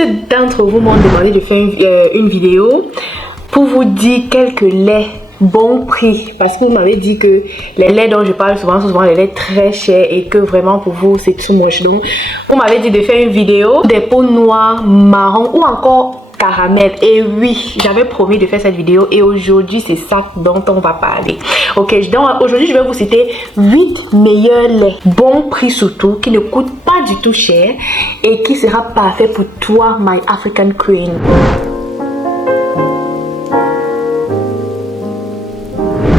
Plusieurs d'entre vous m'ont demandé de faire une vidéo pour vous dire quelques laits bon prix, parce que vous m'avez dit que les laits dont je parle souvent sont souvent les laits très chers et que vraiment pour vous c'est too much. Donc vous m'avez dit de faire une vidéo des pots noirs, marron ou encore caramel. Et oui, j'avais promis de faire cette vidéo et aujourd'hui c'est ça dont on va parler. Ok, donc aujourd'hui je vais vous citer 8 meilleurs laits bon prix, surtout qui ne coûtent pas du tout cher et qui sera parfait pour toi, my African queen.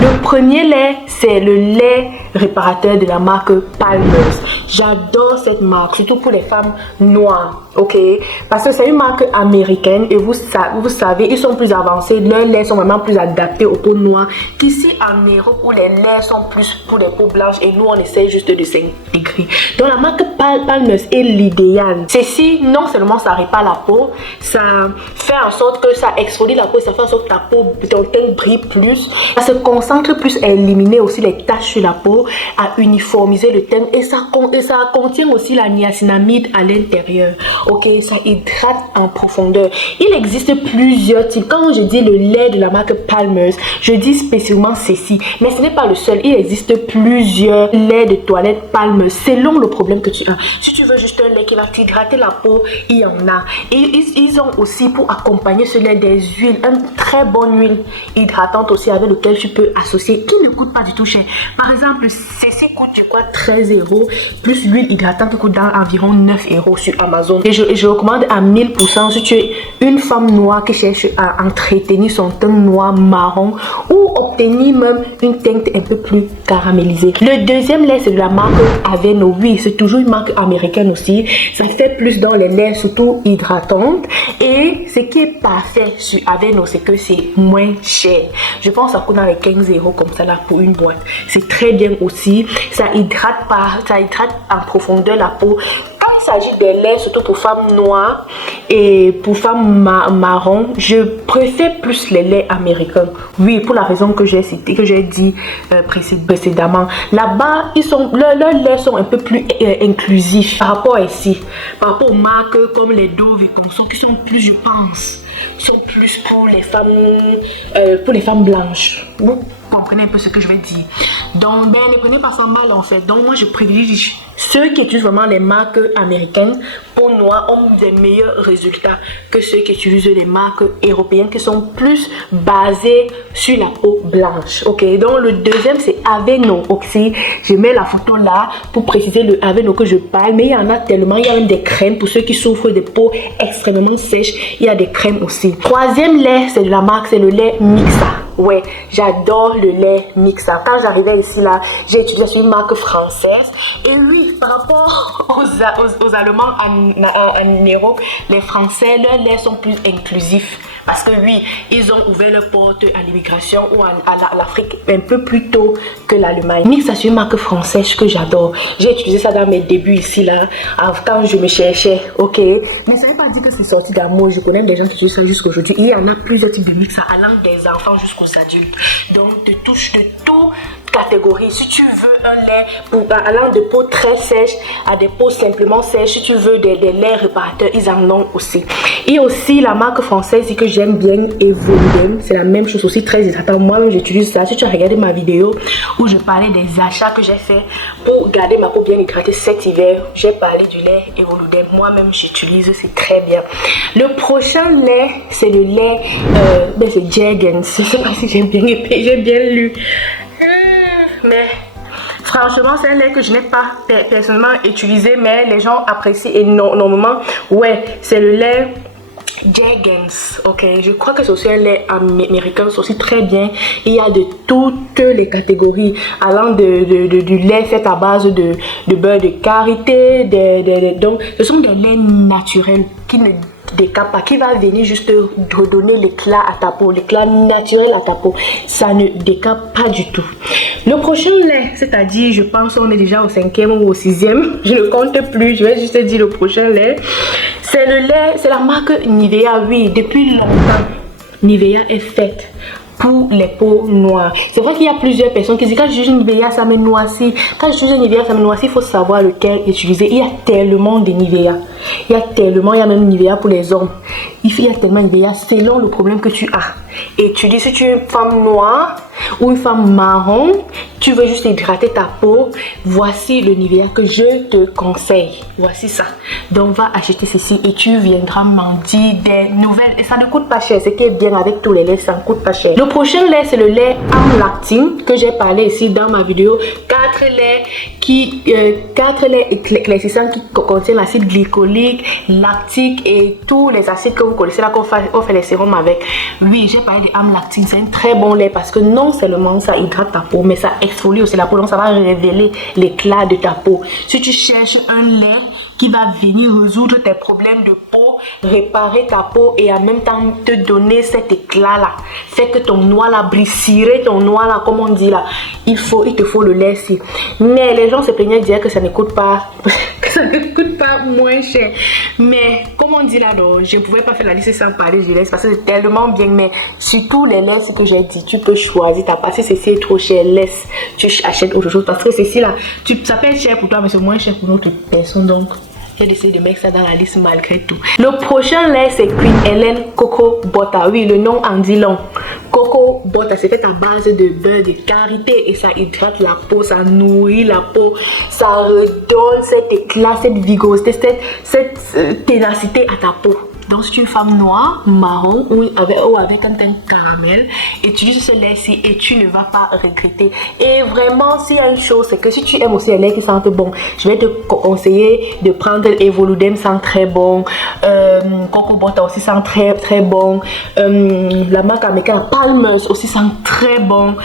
Le premier lait, c'est le lait réparateur de la marque Palmer's. J'adore cette marque, surtout pour les femmes noires, ok? Parce que c'est une marque américaine et vous savez, ils sont plus avancés. Leurs laits sont vraiment plus adaptés aux peaux noires qu'ici en Europe où les laits sont plus pour les peaux blanches et nous on essaie juste de s'intégrer. Donc la marque Palmer's est l'idéal. Ceci, non seulement ça répare la peau, ça fait en sorte que ça exfolie la peau et ça fait en sorte que ta peau, ton teint brille plus. Ça se concentre plus à éliminer aussi les taches sur la peau, à uniformiser le teint et ça contient aussi la niacinamide à l'intérieur. Ok, ça hydrate en profondeur. Il existe plusieurs types. Quand je dis le lait de la marque Palmer's, je dis spécifiquement ceci, mais ce n'est pas le seul. Il existe plusieurs laits de toilette Palmer's selon le problème que tu as. Si tu veux juste un lait qui va t'hydrater la peau, il y en a. Et ils ont aussi pour accompagner ce lait des huiles, une très bonne huile hydratante aussi avec laquelle tu peux associer, qui ne coûte pas du tout cher. Par exemple, ceci coûte je crois 13 € plus l'huile hydratante qui coûte dans environ 9 € sur Amazon. Et je recommande à 1000% si tu es une femme noire qui cherche à entretenir son teint noir marron ou obtenir même une teinte un peu plus caramélisée. Le deuxième lait, c'est de la marque Aveeno. Oui, c'est toujours une marque américaine aussi. Ça fait plus dans les laits, surtout hydratantes. Et ce qui est parfait sur Aveeno, c'est que c'est moins cher. Je pense que ça coûte dans les 15 € comme ça là pour une boîte. C'est très bien aussi. Ça hydrate en profondeur la peau. Quand il s'agit des laits, surtout pour femmes noires et pour femmes marron, je préfère plus les laits américains. Oui, pour la raison que j'ai cité, que j'ai dit précédemment. Là-bas, leurs laits sont un peu plus inclusifs par rapport à ici. Par rapport aux marques comme les Dove et Conso qui sont plus, je pense, sont plus pour les femmes blanches. Vous comprenez un peu ce que je vais dire. Donc, ne prenez pas ça mal en fait. Donc, moi, je privilégie ceux qui utilisent vraiment les marques américaines. Peau noire ont des meilleurs résultats que ceux qui utilisent les marques européennes qui sont plus basées sur la peau blanche. Ok, donc le deuxième, c'est Aveeno. Ok, je mets la photo là pour préciser le Aveeno que je parle. Mais il y en a tellement. Il y a même des crèmes pour ceux qui souffrent de peau extrêmement sèche. Il y a des crèmes aussi. Troisième lait, c'est de la marque, c'est le lait Mixa. Ouais, j'adore le lait Mixa. Quand j'arrivais ici là, j'ai utilisé une marque française. Et oui, par rapport aux Allemands en Europe, les Français, leurs laits sont plus inclusifs. Parce que oui, ils ont ouvert leurs portes à l'immigration ou à l'Afrique un peu plus tôt que l'Allemagne. Mixa, c'est une marque française que j'adore. J'ai utilisé ça dans mes débuts ici là, quand je me cherchais, ok. Mais ça ne veut pas dire que c'est sorti d'amour. Je connais des gens qui utilisent ça jusqu'à aujourd'hui. Il y en a plusieurs types de Mixa, allant des enfants jusqu'aux adultes. Donc, tu touches de tout catégorie. Si tu veux un lait allant de peau très sèche à des peaux simplement sèches, si tu veux des laits réparateurs, ils en ont aussi. Et aussi la marque française que j'aime bien, Evoludem, c'est la même chose aussi, très hydratant. Moi-même j'utilise ça. Si tu as regardé ma vidéo où je parlais des achats que j'ai fait pour garder ma peau bien hydratée cet hiver, j'ai parlé du lait Evoludem. Moi-même j'utilise, c'est très bien. Le prochain lait, c'est le lait c'est Jergens. Je sais pas si j'ai bien lu. Franchement, c'est un lait que je n'ai pas personnellement utilisé, mais les gens apprécient énormément. Ouais, c'est le lait Jergens. Ok, je crois que c'est aussi un lait américain, c'est aussi très bien. Il y a de toutes les catégories, allant du lait fait à base de beurre de karité, donc ce sont des laits naturels qui ne décape pas, qui va venir juste redonner l'éclat à ta peau, l'éclat naturel à ta peau. Ça ne décape pas du tout. Le prochain lait, c'est-à-dire, je pense on est déjà au 5e ou au 6e, je ne compte plus, je vais juste dire le prochain lait. C'est le lait, c'est la marque Nivea. Oui, depuis longtemps, Nivea est faite pour les peaux noires. C'est vrai qu'il y a plusieurs personnes qui disent quand j'utilise une Nivea ça me noircit. Quand j'utilise une Nivea ça me noircit, il faut savoir lequel utiliser. Il y a tellement de Nivea. Il y a tellement, il y a même Nivea pour les hommes. Il y a tellement Nivea selon le problème que tu as. Et tu dis si tu es une femme noire ou une femme marron, tu veux juste hydrater ta peau, voici le Nivea que je te conseille. Voici ça. Donc va acheter ceci et tu viendras m'en dire des nouvelles. Et ça ne coûte pas cher. Ce qui est bien avec tous les laits, ça ne coûte pas cher. Le prochain lait, c'est le lait Amlactine que j'ai parlé ici dans ma vidéo. 4 laits éclaircissants qui contiennent l'acide glycolique, lactique et tous les acides que vous connaissez là qu'on fait les sérums avec. Oui, j'ai parlé de Amlactine. C'est un très bon lait parce que non seulement ça hydrate ta peau, mais ça exfolie aussi la peau. Donc ça va révéler l'éclat de ta peau. Si tu cherches un lait qui va venir résoudre tes problèmes de peau, réparer ta peau et en même temps te donner cet éclat là, fait que ton noix là brille, cirer ton noix là, comme on dit là, il te faut le lait si. Mais les gens se plaignaient de dire que ça ne coûte pas que ça ne coûte pas moins cher. Mais comme on dit là, donc, je ne pouvais pas faire la liste sans parler du lait parce que c'est tellement bien. Mais surtout les laits, ce que j'ai dit, tu peux choisir. T'as passé ceci est trop cher, laisse, tu achètes autre chose parce que ceci là, ça peut être cher pour toi mais c'est moins cher pour notre personne. Donc j'ai décidé de mettre ça dans la liste malgré tout. Le prochain lait, c'est Queen Hélène Coco Butter. Oui, le nom en dit long. Coco Butter, c'est fait à base de beurre de karité et ça hydrate la peau, ça nourrit la peau, ça redonne cet éclat, cette vigorosité, cette ténacité à ta peau. Donc, si tu es une femme noire, marron ou avec un teint caramel, utilise ce lait-ci et tu ne vas pas regretter. Et vraiment, s'il y a une chose, c'est que si tu aimes aussi les laits qui sentent bon, je vais te conseiller de prendre Evoludem, sent très bon. Coco Butter aussi sent très bon. La marque américaine Palmer's aussi sent très bon.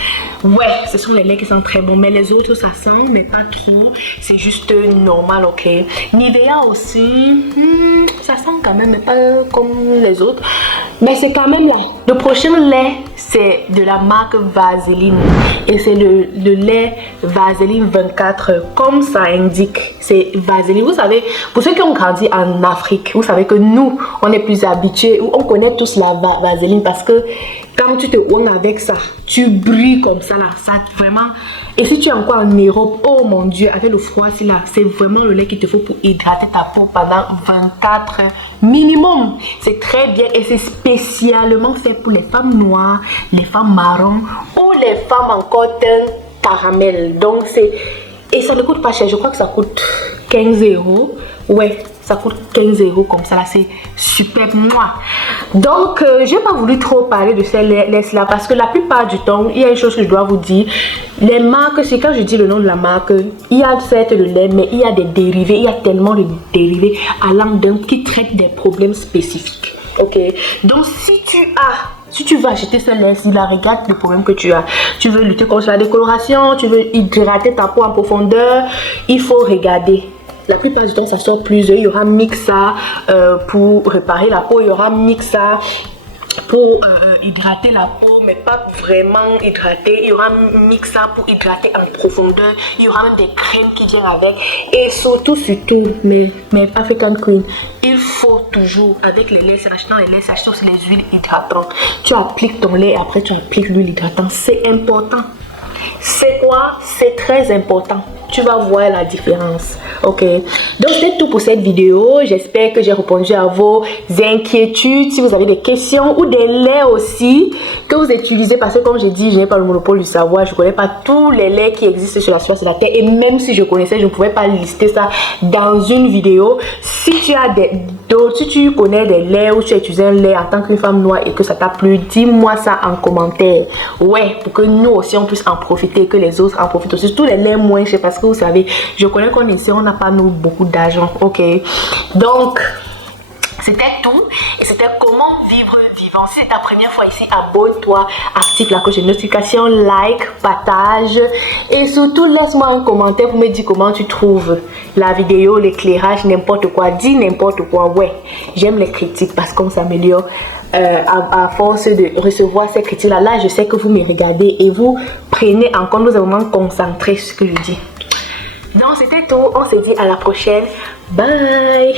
Ouais, ce sont les laits qui sont très bons. Mais les autres, ça sent, mais pas trop. C'est juste normal, ok. Nivea aussi, ça sent quand même, mais pas comme les autres. Mais c'est quand même là. Le prochain lait, c'est de la marque Vaseline. Et c'est le lait Vaseline 24 heures. Comme ça indique, c'est Vaseline. Vous savez, pour ceux qui ont grandi en Afrique, vous savez que nous, on est plus habitués, on connaît tous la Vaseline parce que quand tu te ouines avec ça, tu brilles comme ça là, ça vraiment. Et si tu es encore en Europe, oh mon Dieu, avec le froid là, c'est vraiment le lait qu'il te faut pour hydrater ta peau pendant 24 heures minimum. C'est très bien et c'est spécialement fait pour les femmes noires, les femmes marron ou les femmes encore teint caramel. Donc c'est, et ça ne coûte pas cher, je crois que ça coûte 15 €. Ouais, ça coûte 15 € comme ça là, c'est super. Moi donc j'ai pas voulu trop parler de ces laits là parce que la plupart du temps il y a une chose que je dois vous dire, les marques, c'est quand je dis le nom de la marque, il y a certes le lait mais il y a des dérivés, il y a tellement de dérivés allant d'un qui traitent des problèmes spécifiques. Ok, donc si tu veux acheter ce lait-ci, là, regarde le problème que tu as. Tu veux lutter contre la décoloration, tu veux hydrater ta peau en profondeur, il faut regarder. La plupart du temps, ça sort plusieurs. Il y aura Mixa pour réparer la peau. Il y aura Mixa pour hydrater la peau, mais pas vraiment hydrater. Il y aura Mixa pour hydrater en profondeur. Il y aura même des crèmes qui viennent avec. Et surtout, mais African Queen, il faut toujours, avec les laits, achetant les laits, acheter aussi les huiles hydratantes. Tu appliques ton lait, après tu appliques l'huile hydratante. C'est important. C'est quoi? C'est très important. Tu vas voir la différence. Ok, donc c'est tout pour cette vidéo. J'espère que j'ai répondu à vos inquiétudes. Si vous avez des questions ou des laits aussi que vous utilisez, parce que comme j'ai dit, je n'ai pas le monopole du savoir. Je ne connais pas tous les laits qui existent sur la surface de la terre. Et même si je connaissais, je ne pouvais pas lister ça dans une vidéo. Si tu as si tu connais des laits ou tu as utilisé un lait en tant qu'une femme noire et que ça t'a plu, dis-moi ça en commentaire. Ouais, pour que nous aussi on puisse en profiter, que les autres en profitent aussi. Surtout les laits moins chers, parce que vous savez, je connais qu'on essaie, on n'a pas nous beaucoup d'argent. Ok, donc c'était tout et c'était comment vivre vivant. Si c'est ta première fois ici, abonne-toi, active la cloche de notification, like, partage et surtout laisse-moi un commentaire pour me dire comment tu trouves la vidéo, l'éclairage, n'importe quoi. Dis n'importe quoi. Ouais, j'aime les critiques parce qu'on s'améliore à force de recevoir ces critiques là. Là je sais que vous me regardez et vous prenez en compte, vous êtes vraiment concentré sur ce que je dis. Donc c'était tout, on se dit à la prochaine, bye.